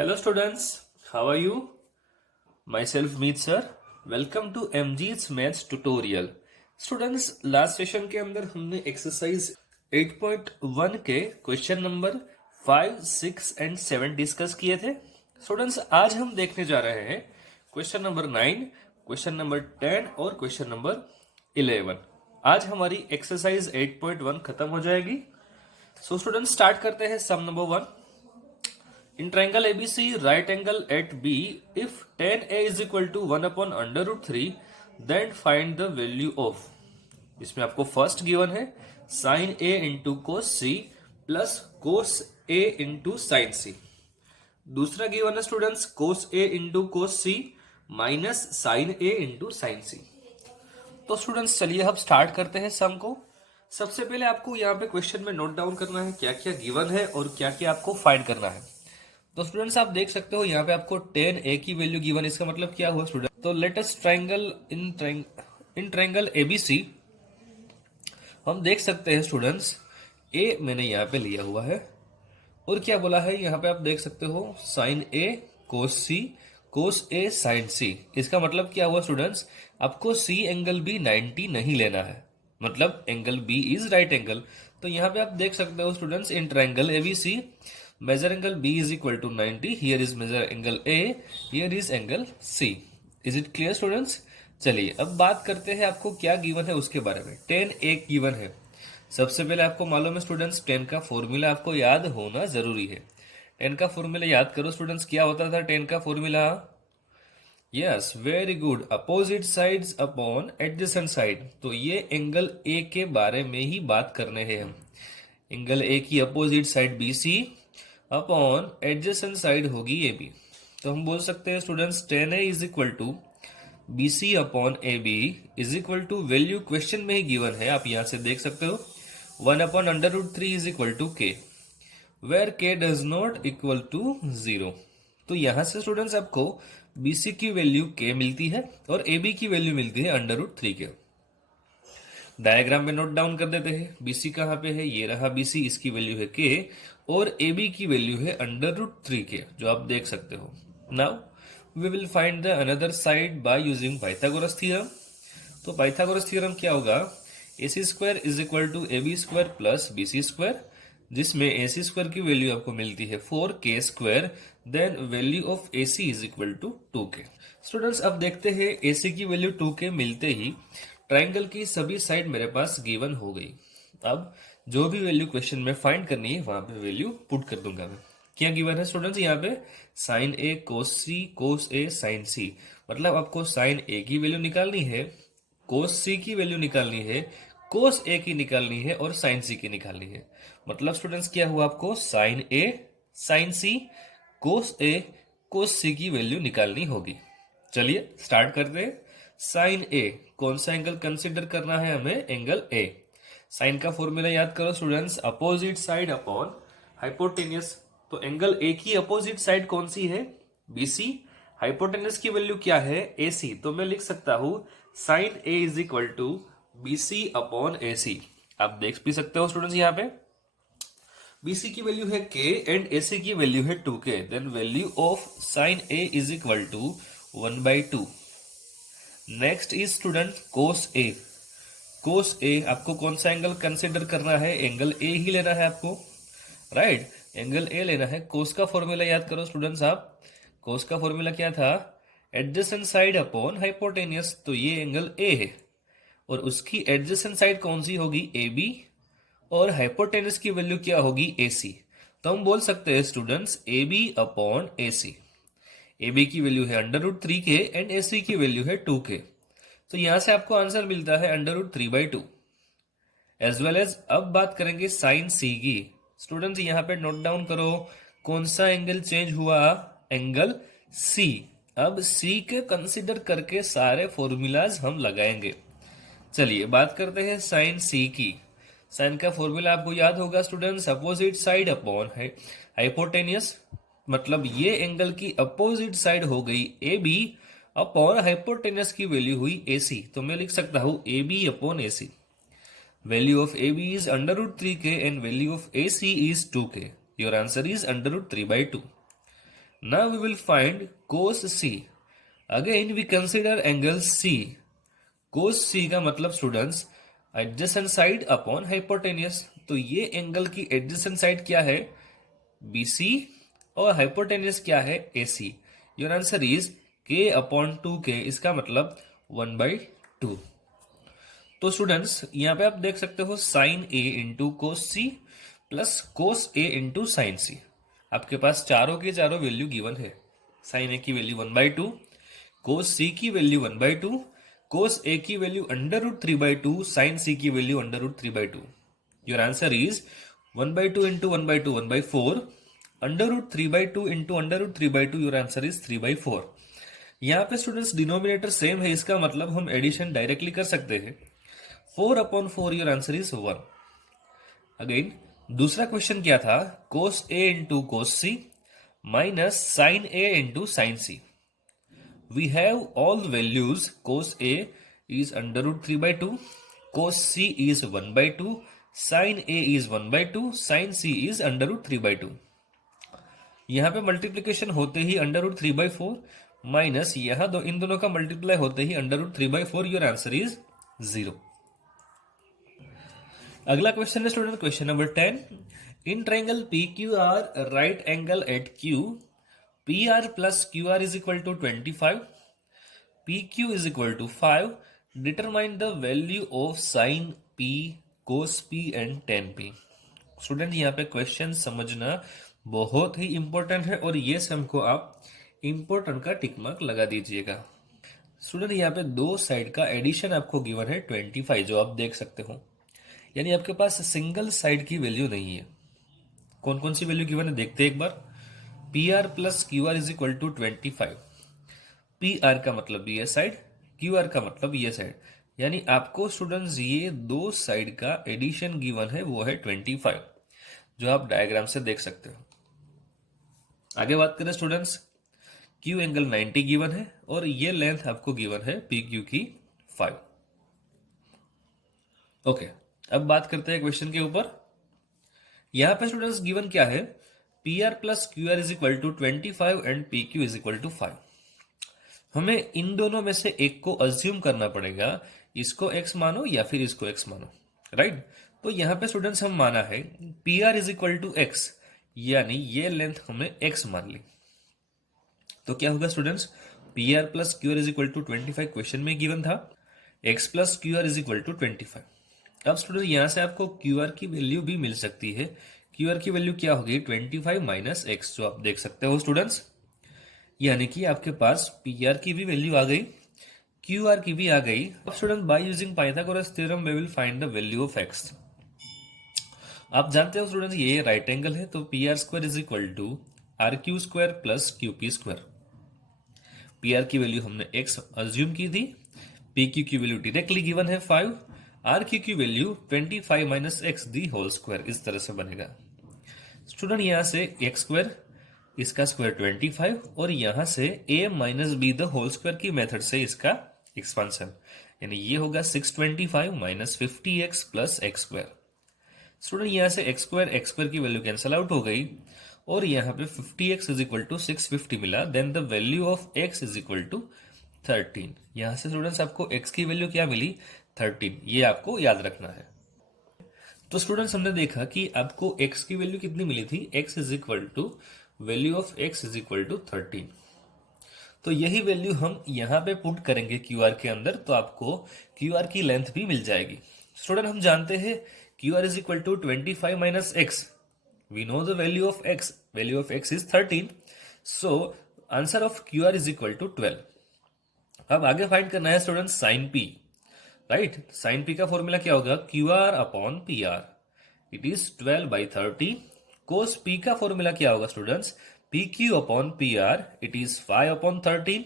Hello students, how are you? Myself Meet sir. Welcome to MG's Maths tutorial. Students, last session के अंदर हमने exercise 8.1 के question number 5, 6 and 7 discuss किए थे. Students, आज हम देखने जा रहे हैं क्वेश्चन नंबर 9, क्वेश्चन नंबर 10 और क्वेश्चन नंबर 11. आज हमारी एक्सरसाइज 8.1 खत्म हो जाएगी. सो स्टूडेंट्स, स्टार्ट करते हैं सम number 1. In triangle ABC, right angle at B, if tan A is equal to 1 upon under root 3, then find the value of. इसमें आपको फर्स्ट गिवन है sin A into cos C plus cos A into sin C. दूसरा given है students cos A into cos C minus sin A into sin C. तो students चलिए अब start करते हैं सम को. सबसे पहले आपको यहाँ पे क्वेश्चन में नोट डाउन करना है क्या क्या गिवन है और क्या क्या आपको फाइंड करना है. तो स्टूडेंट्स आप देख सकते हो यहाँ पे आपको tan a की वैल्यू गिवन. इसका मतलब क्या हुआ स्टूडेंट? तो let us triangle in triangle ABC हम देख सकते हैं स्टूडेंट्स a मैंने यहाँ पे लिया हुआ है और क्या बोला है यहाँ पे आप देख सकते हो sin a cos a sin c. इसका मतलब क्या हुआ स्टूडेंट्स? आपको C एंगल B 90 नहीं लेना है, मतलब angle B is right angle. तो यहाँ पे आप देख सकते हो students in triangle ABC measure angle B is equal to 90. Here is measure angle A. Here is angle C. Is it clear students? चलिए अब बात करते हैं आपको क्या गिवन है उसके बारे में. tan A गिवन है. सबसे पहले आपको मालूम है स्टूडेंट्स tan का फॉर्मूला आपको याद होना जरूरी है. tan का फॉर्मूला याद करो स्टूडेंट्स. क्या होता था tan का formula? Yes, very good. Opposite sides upon adjacent side. तो ये एंगल A के बारे में ही बात करने हैं हम. एंगल A की opposite side BC upon adjacent side होगी AB. तो हम बोल सकते हैं students tan A is equal to BC upon AB is equal to value question में ही गिवन है. आप यहां से देख सकते हो 1 upon under root 3 is equal to K, where K does not equal to 0. तो यहां से स्टूडेंट्स आपको BC की वैल्यू K मिलती है और AB की वैल्यू मिलती है अंडर रूट 3 के. डायग्राम में नोट डाउन कर देते हैं. BC कहाँ पे है? ये रहा BC, इसकी वैल्यू है K और AB की वैल्यू है अंडर रूट 3 के, जो आप देख सकते हो. Now we will find the another side by using Pythagoras theorem. तो पाइथागोरस थ्योरम क्या होगा? AC square is equal to AB square plus BC square, जिसमें AC स्क्वायर की वैल्यू आपको मिलती है 4K square. Then value of AC is equal to 2K. Students अब देखते हैं AC की वैल्यू 2K मिलते ही ट्राइंगल की सभी साइड मेरे पास गिवन हो गई. अब जो भी वैल्यू क्वेश्चन में फाइंड करनी है वहां पे वैल्यू पुट कर दूंगा मैं. क्या गिवन है स्टूडेंट्स? यहाँ पे sin A cos A sin C. मतलब आपको sin A की वैल्यू निकालनी है, cos C की वैल्यू निकालनी है, cos A की निकालनी है और sin C की निकालनी है. मतलब स्टूडेंट्स क्या हुआ? आपको sin A sin C cos A cos C की वैल्यू निकालनी होगी. चलिए स्टार्ट करते हैं. sin A कौन सा एंगल कंसिडर करना है हमें? Angle A. साइन का फॉर्मूला याद करो students, opposite side upon hypotenuse. तो एंगल A की अपोजिट साइड कौन सी है? BC. हाइपोटेन्यूस की वैल्यू क्या है? AC. तो मैं लिख सकता हूं sine A is equal to BC upon AC. आप देख भी सकते हो स्टूडेंट्स यहाँ पे BC की वैल्यू है K एंड AC की वैल्यू है 2K. Then value of sine A is equal to 1/2. Next is student cos A. cos A आपको कौन सा एंगल कंसिडर करना है? एंगल A ही लेना है आपको, राइट? एंगल A लेना है. cos का फॉर्मूला याद करो स्टूडेंट्स आप. cos का फॉर्मूला क्या था? Adjacent side upon hypotenuse. तो ये एंगल A है और उसकी एडजेसेंट साइड कौन सी होगी? AB. और हाइपोटेन्यूस की वैल्यू क्या होगी? AC. तो हम बोल सकते हैं students AB upon AC. AB की वैल्यू है under root 3K and AC की वैल्यू है 2K. तो यहां से आपको आंसर मिलता है under root 3/2. As well as अब बात करेंगे साइन C की. स्टूडेंट्स यहाँ पे नोट डाउन करो कौन सा एंगल चेंज हुआ? Angle C. अब C के कंसिडर करके सारे फॉर्मूलाज हम लगाएंगे. चलिए बात करते हैं साइन C की. साइन का फॉर्मूला आपको याद होगा स्टूडेंट्स, अपोजिट साइड अपॉन है हाइपोटेनियस. मतलब ये एंगल की अपोजिट साइड हो गई AB अपॉन हाइपोटेनस की वैल्यू हुई AC. तो मैं लिख सकता हूं AB upon AC. Value of AB is under root 3K and value of AC is 2K. Your answer is under root 3/2. Now we will find cos C. Again we consider angle C. cos C का मतलब students adjacent side upon hypotenuse. तो ये angle की adjacent side क्या है? BC, और hypotenuse क्या है? AC। Your answer is K upon 2K, इसका मतलब 1/2। तो स्टूडेंट्स यहाँ पे आप देख सकते हो sine A into cos C plus cos A into sine C. आपके पास चारों के चारों वैल्यू गिवन है। साइन A की वैल्यू 1/2, कोस C की वैल्यू 1/2, कोस A की वैल्यू √3/2, साइन C की value √3/2। Your answer is 1/2 into 1/2 1/4, √3/2 into √3/2, your answer is 3/4। यहाँ पे स्टूडेंट्स डिनोमिनेटर सेम है, इसका मतलब हम एडिशन डायरेक्टली कर सकते हैं। 4/4, योर आंसर इज 1। अगेन दूसरा क्वेश्चन क्या था? Cos A into cos C minus sine A into sine C. We have all values. Cos A is √3/2, cos C is 1/2, sin A is 1/2, sin C is √3/2। यहाँ पे multiplication होते ही √3/4 minus यहाँ इन दोनों का multiply होते ही √3/4, your answer is 0। अगला question है student, question number 10। In triangle PQR right angle at Q, PR plus QR is equal to 25, PQ is equal to 5, determine the value of sin P, cos P and tan P। Student यहाँ पे question समझना बहुत ही important है और ये सम को आप important का टिक मार्क लगा दीजिएगा। स्टूडेंट यहाँ पे दो साइड का एडिशन आपको गिवन है 25, जो आप देख सकते हो, यानी आपके पास सिंगल साइड की वैल्यू नहीं है। कौन कौन सी वैल्यू गिवन है देखते हैं एक बार। PR plus QR is equal to 25। PR का मतलब ये साइड, QR का मतलब ये साइड, यानी आपको स्टूडेंट्स ये दो साइड का एडिशन गिवन है, वो है 25, जो आप डायग्राम से देख सकते हो। आगे बात करें स्टूडेंट्स, Q एंगल 90 गिवन है और ये लेंथ आपको गिवन है PQ की 5। ओके, अब बात करते हैं क्वेश्चन के ऊपर। यहां पे स्टूडेंट्स गिवन क्या है? PR plus QR is equal to 25 and PQ is equal to 5। हमें इन दोनों में से एक को अज्यूम करना पड़ेगा, इसको x मानो या फिर इसको x मानो, राइट? तो यहां पे स्टूडेंट्स हम माना है PR is equal to x, यानी ये लेंथ हमने x मान ली। तो क्या होगा students? PR plus QR is equal to 25 question में गिवन था, x plus QR is equal to 25। अब स्टूडेंट यहां से आपको QR की वैल्यू भी मिल सकती है। QR की वैल्यू क्या होगी? 25 माइनस x, जो आप देख सकते हो स्टूडेंट्स, यानी कि आपके पास PR की भी वैल्यू आ गई, QR की भी आ गई। अब student by using Pythagoras theorem we will find the value of x। आप जानते हो स्टूडेंट्स ये राइट एंगल है, तो PR² is equal to RQ² plus QP²। PR की वैल्यू हमने x अज्यूम की थी, PQ की वैल्यू डायरेक्टली गिवन है 5, RQ की value 25 minus x the whole square, इस तरह से बनेगा। स्टूडेंट यहां से x², इसका स्क्वायर 25, और यहां से a minus b the whole square की मेथड से इसका एक्सपांशन, यानी ये होगा 625 minus 50x plus x²। Student यहां से x² की वैल्यू कैंसिल आउट हो गई और यहाँ पे 50x इज इक्वल टू 650 मिला, then the value of x is equal to 13। यहां से स्टूडेंट्स आपको x की वैल्यू क्या मिली? 13। ये आपको याद रखना है। तो स्टूडेंट्स हमने देखा कि आपको x की वैल्यू कितनी मिली थी? x is equal to value of x is equal to 13। तो यही वैल्यू हम यहाँ पे पुट करेंगे QR के अंदर, तो आपको QR की लेंथ भी मिल जाएगी। स्टूडेंट हम जानते हैं QR is equal to 25 minus x, we know the value of x, value of x is 13, so answer of QR is equal to 12। अब आगे फाइंड करना है student sine P, right? Sine P का formula क्या होगा? QR upon PR, it is 12/30। Cos P का formula क्या होगा students? PQ upon PR, it is 5/13।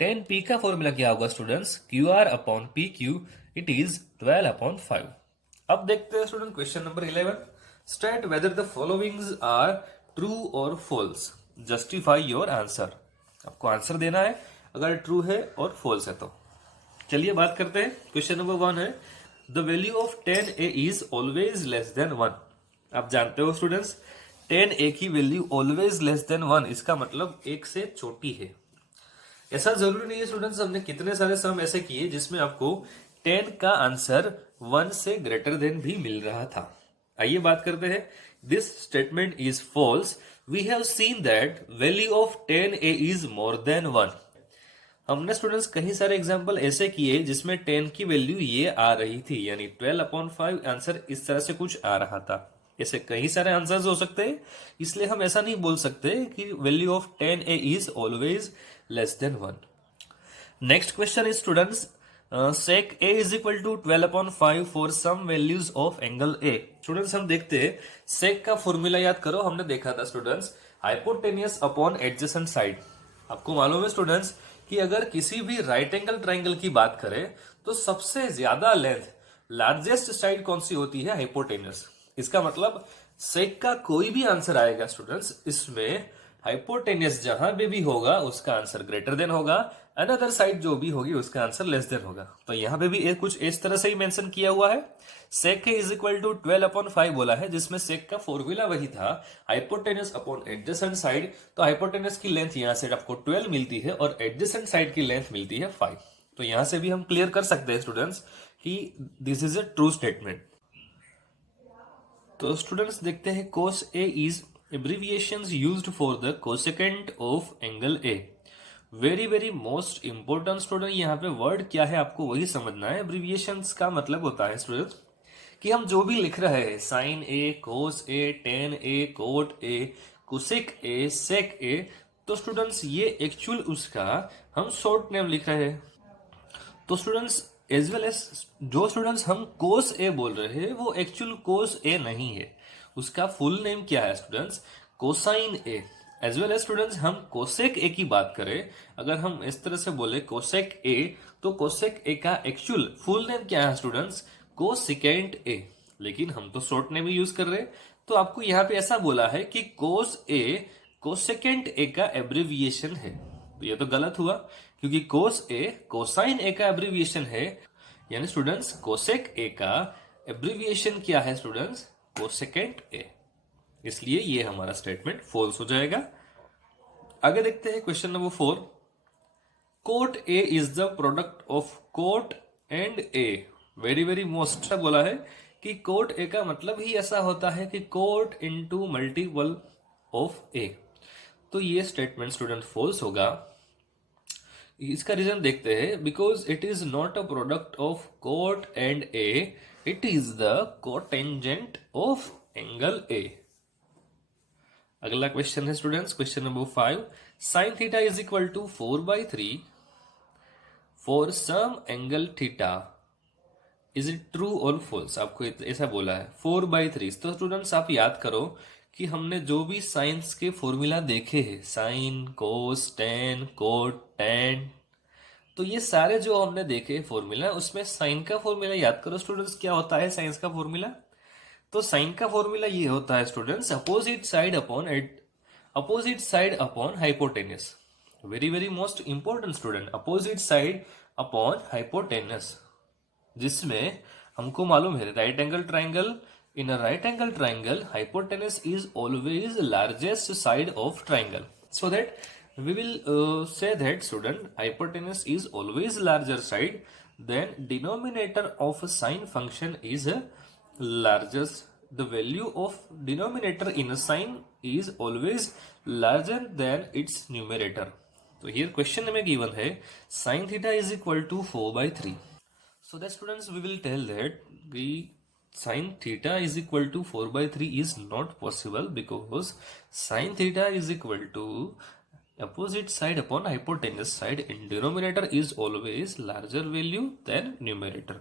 tan P का फॉर्मूला क्या होगा students? QR upon PQ, it is 12/5। अब देखते हैं student question number 11। State whether the followings are true और फॉल्स, जस्टिफाई योर आंसर। आपको आंसर देना है अगर ट्रू है और फॉल्स है तो। चलिए बात करते हैं। क्वेश्चन नंबर 1 है the value of tan A is always less than 1। आप जानते हो स्टूडेंट्स tan a की वैल्यू ऑलवेज लेस देन 1, इसका मतलब 1 से छोटी है। ऐसा जरूरी नहीं है स्टूडेंट्स, हमने कितने सारे सम ऐसे किए जिसमें आपको 10 का आंसर 1 से ग्रेटर देन भी मिल रहा था। आइए बात करते हैं। This statement is false, we have seen that value of 10a is more than 1। हमने स्टूडेंट्स कई सारे एग्जाम्पल ऐसे किए जिसमें 10 की वैल्यू ये आ रही थी, यानी 12/5 आंसर इस तरह से कुछ आ रहा था। ऐसे कई सारे आंसर्स हो सकते हैं, इसलिए हम ऐसा नहीं बोल सकते कि value of 10a is always less than 1। Next question is students, sec a is equal to 12/5 for some values of angle a। Students हम देखते हैं, sec का फॉर्मूला याद करो, हमने देखा था students hypotenuse upon adjacent side. आपको मालूम है स्टूडेंट्स कि अगर किसी भी राइट एंगल ट्राइंगल की बात करें तो सबसे ज्यादा लेंथ लार्जेस्ट साइड कौन सी होती है? हाइपोटेनियस। इसका मतलब सेक का कोई भी आंसर आएगा स्टूडेंट्स, इसमें हाइपोटेनियस जहां पे भी होगा उसका आंसर ग्रेटर देन होगा, अनदर साइड जो भी होगी उसका आंसर लेस देन होगा। तो यहां पे भी कुछ इस तरह से ही मेंशन किया हुआ है। सेक इज इक्वल टू 12/5 बोला है, जिसमें सेक का फॉर्मूला वही था हाइपोटेनियस अपॉन एडजेसेंट साइड। तो हाइपोटेनियस की लेंथ यहां से आपको 12 मिलती है और एडजेसेंट साइड की लेंथ मिलती है 5। तो यहां से भी हम क्लियर कर सकते हैं स्टूडेंट्स कि this is a true statement. तो स्टूडेंट्स देखते हैं, cos A is abbreviations used for the cosecant of angle A। Very very most important student, यहाँ पे वर्ड क्या है आपको वही समझना है। एब्रिविएशंस का मतलब होता है स्टूडेंट कि हम जो भी लिख रहे हैं, sine A, cos A, tan A, cot A, cosec A, sec A, तो स्टूडेंट्स ये एक्चुअल उसका हम शॉर्ट नेम लिख रहे हैं। तो स्टूडेंट्स एज वेल एज जो स्टूडेंट्स हम कोस ए बोल रहे हैं वो एक्चुअल कोस ए नहीं है, उसका फुल नेम क्या है स्टूडेंट्स? कोसाइन ए। एज वेल एज स्टूडेंट्स हम कोसेक ए की बात करें, अगर हम इस तरह से बोले कोसेक ए, तो कोसेक ए का एक्चुअल फुल नेम क्या है स्टूडेंट्स? Cosecant A. लेकिन हम तो शॉर्ट नेम ही यूज कर रहे हैं, तो आपको यहाँ पे ऐसा बोला है कि कोस ए कोसेकेंट ए का एब्रिविएशन है। तो ये तो गलत हुआ, क्योंकि कोस ए कोसाइन ए का एब्रिविएशन है, यानी स्टूडेंट्स कोसेक ए का एब्रिविएशन क्या है स्टूडेंट्स? कोसेकेंट ए। इसलिए ये हमारा स्टेटमेंट फॉल्स हो जाएगा। आगे देखते हैं question number 4। Cot A is the product of cot and A. Very very most बोला है कि कोट ए का मतलब ही ऐसा होता है कि कोट इनटू मल्टीपल ऑफ ए। तो ये स्टेटमेंट स्टूडेंट फॉल्स होगा। इसका रीजन देखते हैं, because it is not a product of cot and A, it is the cotangent of angle A. अगला क्वेश्चन है students, question number 5। Sine theta is equal to 4/3 for some angle theta, is it true और false? आपको ऐसा बोला है 4/3। तो students आप याद करो कि हमने जो भी साइंस के फॉर्मूला देखे हैं, साइन, कोस, टेन, कोट, टेन, तो ये सारे जो हमने देखे फॉर्मूला, उसमें साइन का फॉर्मूला याद करो स्टूडेंट्स, क्या होता है साइंस का फॉर्मूला? तो साइन का फॉर्मूला ये होता है students, opposite side upon hypotenuse. Very very most important student, opposite side upon hypotenuse, जिसमें हमको मालूम है right angle triangle, in a right angle triangle hypotenuse is always largest side of triangle, so that we will say that student hypotenuse is always larger side, then denominator of a sine function is largest, the value of denominator in a sine is always larger than its numerator। तो here question में given है sin theta is equal to 4/3, so that students we will tell that the sin theta is equal to 4/3 is not possible, because sin theta is equal to opposite side upon hypotenuse side in denominator is always larger value than numerator.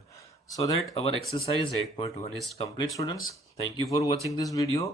So that our exercise 8.1 is complete, students. Thank you for watching this video.